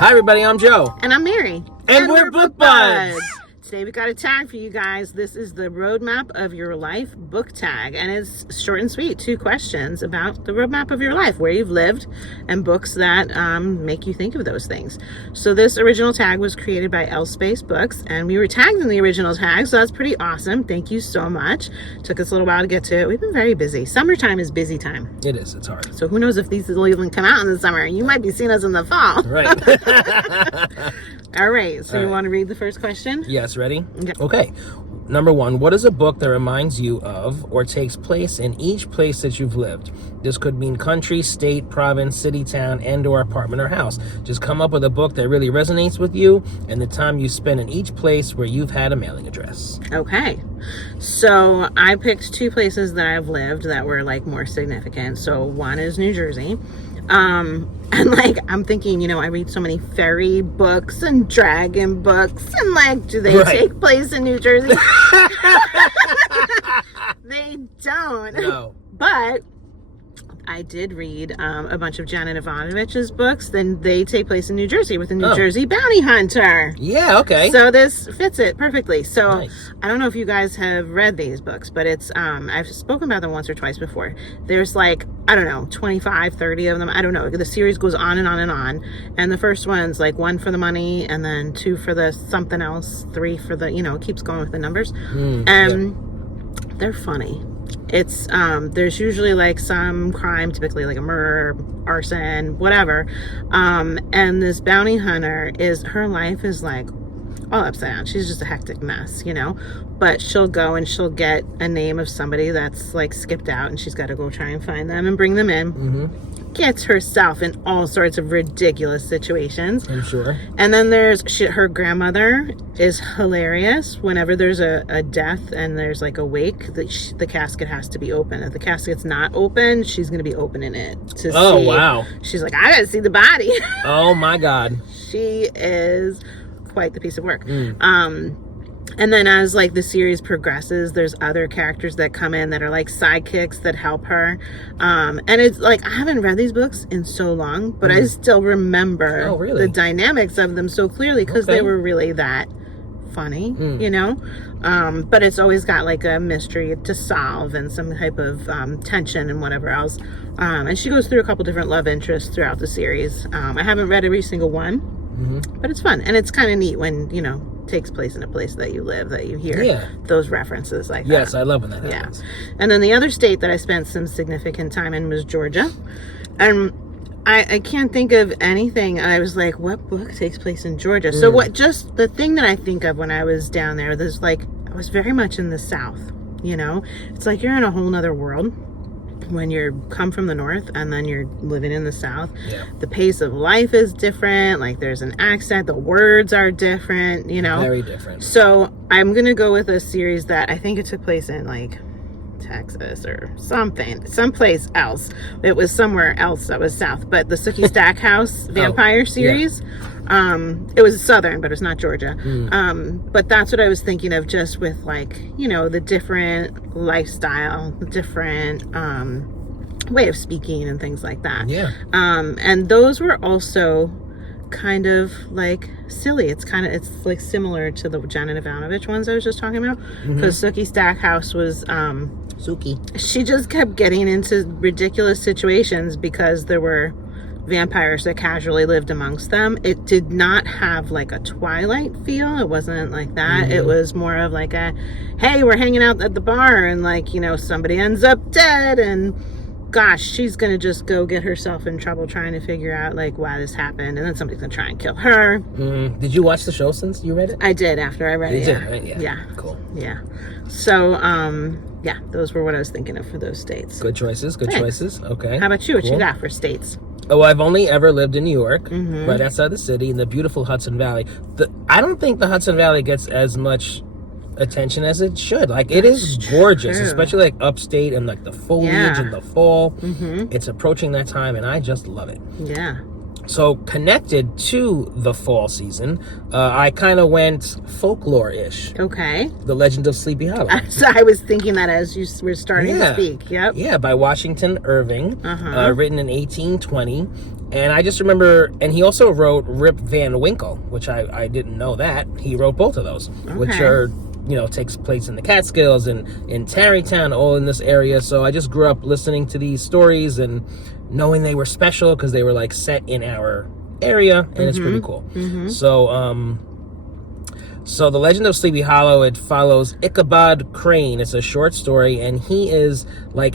Hi everybody, I'm Joe. And I'm Mary. And we're Book Buds. Today we got a tag for you guys. This is the Roadmap of Your Life book tag. And it's short and sweet. 2 questions about the roadmap of your life, where you've lived, and books that make you think of those things. So this original tag was created by L Space Books, and we were tagged in the original tag, so that's pretty awesome. Thank you so much. Took us a little while to get to it. We've been very busy. Summertime is busy time. It is. It's hard. So who knows if these will even come out in the summer. You might be seeing us in the fall. Right. All right. So you want to read the first question? Yes, ready? Okay. Number 1, what is a book that reminds you of or takes place in each place that you've lived? This could mean country, state, province, city, town, and or apartment or house. Just come up with a book that really resonates with you and the time you spend in each place where you've had a mailing address. Okay. So I picked 2 places that I've lived that were like more significant. So one is New Jersey. And like, I'm thinking, I read so many fairy books and dragon books, and like, do they take place in New Jersey? They don't. No. But I did read a bunch of Janet Ivanovich's books. Then they take place in New Jersey with a New Jersey bounty hunter. Yeah, okay. So this fits it perfectly. So nice. I don't know if you guys have read these books, but it's I've spoken about them once or twice before. There's like, I don't know, 25, 30 of them. I don't know. The series goes on and on and on. And the first one's like 1 for the money, and then 2 for the something else, 3 for the, it keeps going with the numbers. They're funny. It's there's usually like some crime, typically like a murder, arson, whatever, and this bounty hunter, her life is like all upside down. She's just a hectic mess, but she'll go and she'll get a name of somebody that's like skipped out, and she's got to go try and find them and bring them in. Gets herself in all sorts of ridiculous situations, I'm sure. And then there's her grandmother is hilarious. Whenever there's a death and there's like a wake, the casket has to be open. If the casket's not open, she's going to be opening it to see. Oh, wow. She's like, I got to see the body. Oh, my God. She is quite the piece of work. And then as like the series progresses, there's other characters that come in that are like sidekicks that help her. And it's like, I haven't read these books in so long, but I still remember the dynamics of them so clearly, because they were really that funny, but it's always got like a mystery to solve and some type of tension and whatever else. And she goes through a couple different love interests throughout the series. I haven't read every single one, but it's fun. And it's kind of neat when, takes place in a place that you live, that you hear those references like that. Yes, I love when that happens. And then the other state that I spent some significant time in was Georgia. And I can't think of anything. I was like, what book takes place in Georgia? So just the thing that I think of when I was down there, there's like, I was very much in the South, It's like you're in a whole nother world when you come from the North and then you're living in the South. The pace of life is different. Like there's an accent, the words are different, Very different. So I'm gonna go with a series that I think it took place in like Texas or someplace else. It was somewhere else that was South, but the Sookie Stackhouse vampire series. It was Southern, but it's not Georgia. But that's what I was thinking of, just with like, the different lifestyle, the different way of speaking and things like that. And those were also kind of like silly. It's like similar to the Janet Ivanovich ones I was just talking about, because Sookie Stackhouse was Sookie. She just kept getting into ridiculous situations because there were vampires that casually lived amongst them. It did not have like a Twilight feel. It wasn't like that. It was more of like a, hey, we're hanging out at the bar and like, somebody ends up dead, and gosh, she's gonna just go get herself in trouble trying to figure out like why this happened, and then somebody's gonna try and kill her. Did you watch the show since you read it? I did, after I read it. You did, right? Yeah. Cool. Yeah. So those were what I was thinking of for those states. Good choices. Okay. How about you? What you got for states? Oh, I've only ever lived in New York, right outside the city, in the beautiful Hudson Valley. I don't think the Hudson Valley gets as much attention as it should. Like, it is gorgeous, especially like upstate and like the foliage in the fall. It's approaching that time, and I just love it. So connected to the fall season, I kind of went folklore-ish. Okay. The Legend of Sleepy Hollow. So I was thinking that as you were starting to speak. Yep. Yeah, by Washington Irving, written in 1820. And I just remember, and he also wrote Rip Van Winkle, which I didn't know that. He wrote both of those, which are, takes place in the Catskills and in Tarrytown, all in this area. So I just grew up listening to these stories and knowing they were special because they were like set in our area, and it's pretty cool. So the Legend of Sleepy Hollow, it follows Ichabod Crane. It's a short story, and he is like,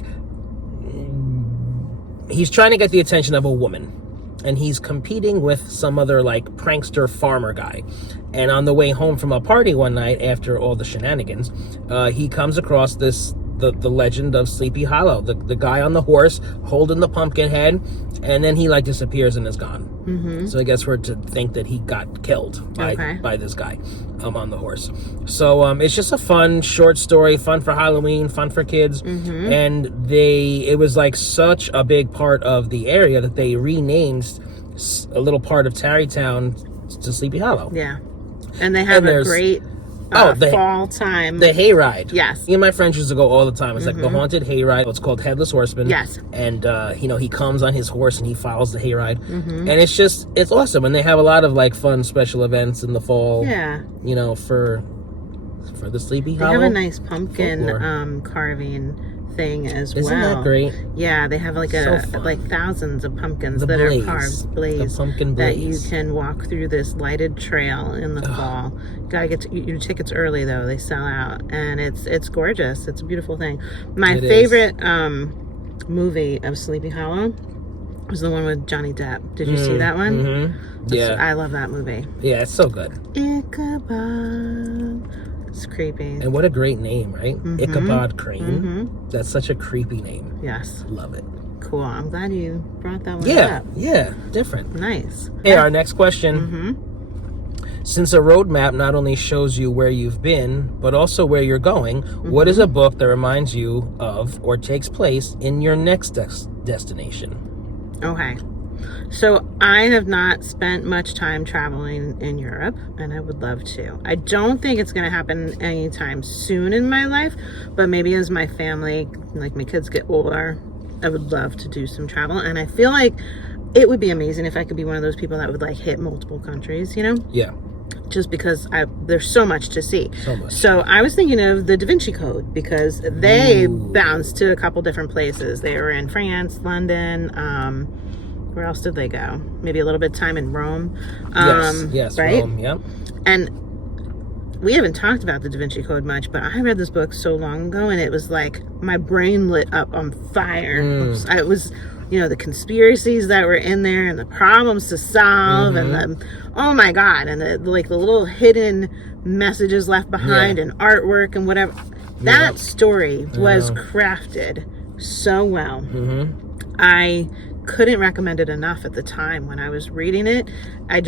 he's trying to get the attention of a woman. And he's competing with some other like prankster farmer guy. And on the way home from a party one night after all the shenanigans, he comes across the legend of Sleepy Hollow, the guy on the horse holding the pumpkin head, and then he like disappears and is gone. So I guess we're to think that he got killed by this guy on the horse. So it's just a fun short story, fun for Halloween, fun for kids. And it was like such a big part of the area that they renamed a little part of Tarrytown to Sleepy Hollow. Yeah. And they have a great fall time. The hayride. Yes. Me and my friends used to go all the time. It's like the haunted hayride. It's called Headless Horseman. Yes. And, he comes on his horse and he follows the hayride. And it's awesome. And they have a lot of like fun special events in the fall. Yeah. For the Sleepy Hollow. They have a nice pumpkin carving thing as well. Isn't that great? Yeah, they have like thousands of pumpkins that are carved, the pumpkin that blaze. you can walk through this lighted trail in the fall. Gotta get your tickets early though; they sell out, and it's gorgeous. It's a beautiful thing. My favorite movie of Sleepy Hollow was the one with Johnny Depp. Did you see that one? Yeah, I love that movie. Yeah, it's so good. Ichabod. It's creepy. And what a great name, right? Ichabod Crane. That's such a creepy name. Yes. Love it. Cool. I'm glad you brought that one up. Yeah, different. Nice. Hey, our next question. Since a road map not only shows you where you've been, but also where you're going, what is a book that reminds you of or takes place in your next destination? Okay. So I have not spent much time traveling in Europe, and I would love to. I don't think it's going to happen anytime soon in my life, but maybe as my family, like my kids get older, I would love to do some travel. And I feel like it would be amazing if I could be one of those people that would like hit multiple countries, Yeah. Just because there's so much to see. So much. So I was thinking of the Da Vinci Code, because they bounced to a couple different places. They were in France, London, where else did they go? Maybe a little bit of time in Rome. Yes, right? Rome, yep. And we haven't talked about the Da Vinci Code much, but I read this book so long ago, and it was like my brain lit up on fire. It was, the conspiracies that were in there and the problems to solve and oh my God, and the little hidden messages left behind and artwork and whatever. That story was crafted so well. I couldn't recommend it enough at the time when I was reading it. I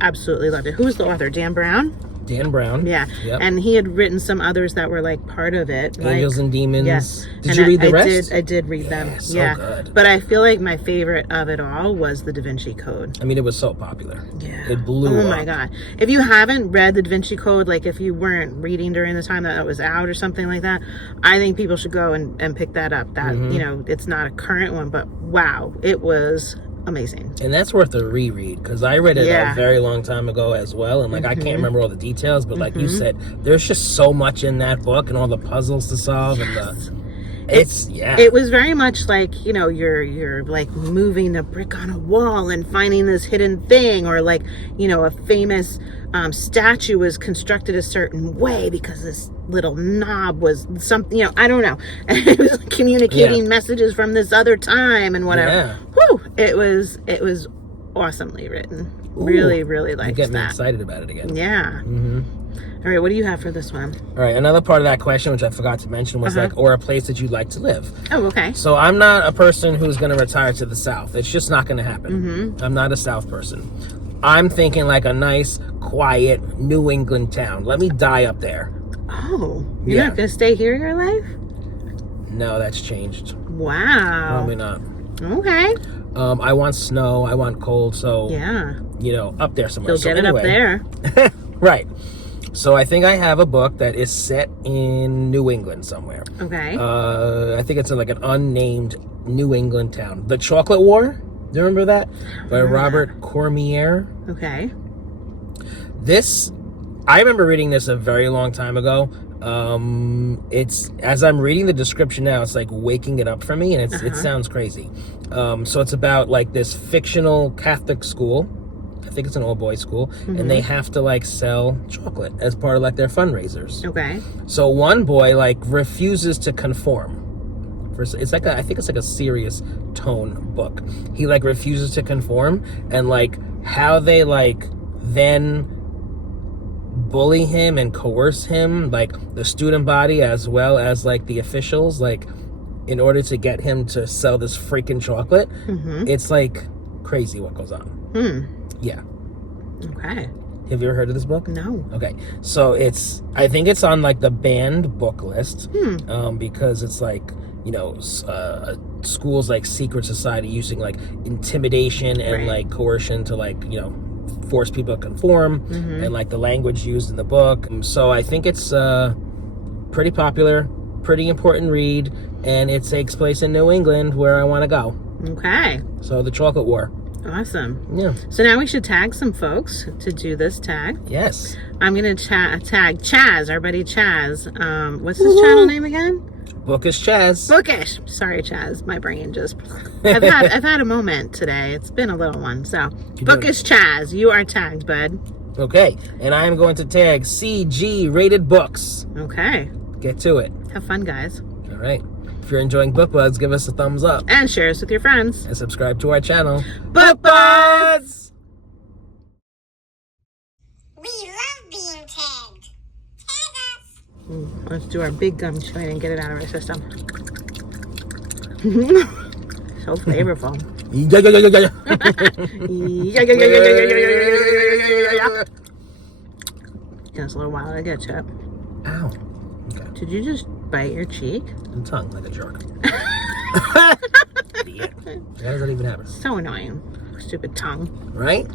absolutely loved it. Who was the author? Dan Brown? Dan Brown. Yeah. Yep. And he had written some others that were like part of it. Angels and Demons. Yes. Did you read the rest? I did read them. So good. But I feel like my favorite of it all was the Da Vinci Code. I mean, it was so popular. Yeah. It blew up. Oh my God. If you haven't read the Da Vinci Code, like if you weren't reading during the time that it was out or something like that, I think people should go and pick that up. That, it's not a current one, but wow, it was amazing. And that's worth a reread, because I read it a very long time ago as well, and like I can't remember all the details, but like you said, there's just so much in that book and all the puzzles to solve. It was very much like, you're like moving a brick on a wall and finding this hidden thing, or like, a famous statue was constructed a certain way because this little knob was something, I don't know. It was communicating messages from this other time and whatever. Yeah. Whew, it was awesomely written. Ooh, really liked that. You get me excited about it again. Yeah. All right, what do you have for this one? All right, another part of that question, which I forgot to mention, was or a place that you'd like to live. Oh, okay. So I'm not a person who's going to retire to the South. It's just not going to happen. I'm not a South person. I'm thinking like a nice, quiet New England town. Let me die up there. Oh, you're not going to stay here your life? No, that's changed. Wow. Probably not. Okay. I want snow. I want cold. So, up there somewhere. You'll get it up there. Right. So I think I have a book that is set in New England somewhere. Okay. I think it's in like an unnamed New England town. The Chocolate War? Do you remember that? By remember Robert Cormier. Okay. This, I remember reading this a very long time ago. It's, as I'm reading the description now, it's like waking it up for me, and it sounds crazy. So it's about like this fictional Catholic school. I think it's an all-boys school, and they have to like sell chocolate as part of like their fundraisers. Okay. So one boy like refuses to conform. It's like I think it's like a serious tone book. He like refuses to conform, and like how they like then bully him and coerce him, like the student body as well as like the officials, like in order to get him to sell this freaking chocolate. It's like crazy what goes on. Yeah. Okay. Have you ever heard of this book? No. Okay. So I think it's on like the banned book list, because it's like, you know, schools like secret society using like intimidation and like coercion to like, you know, force people to conform, and like the language used in the book. So I think it's pretty popular, pretty important read, and it takes place in New England, where I want to go. Okay. So the Chocolate War. Awesome. Yeah. So now we should tag some folks to do this tag. Yes. I'm going to tag Chaz, our buddy Chaz. What's his channel name again? Bookish Chaz. Bookish. Sorry, Chaz. My brain just... I've had a moment today. It's been a little one. So, Bookish Chaz, you are tagged, bud. Okay. And I'm going to tag CG Rated Books. Okay. Get to it. Have fun, guys. All right. If you're enjoying Book Buds, give us a thumbs up. And share us with your friends. And subscribe to our channel. Book Buds! We love being tagged. Tag us. Let's do our big gum chewing and get it out of our system. So flavorful. Yeah. It's a little while to get to it. Ow. Okay. Did you just bite your cheek? And tongue like a jerk. Idiot. How does that even happen? So annoying. Stupid tongue. Right?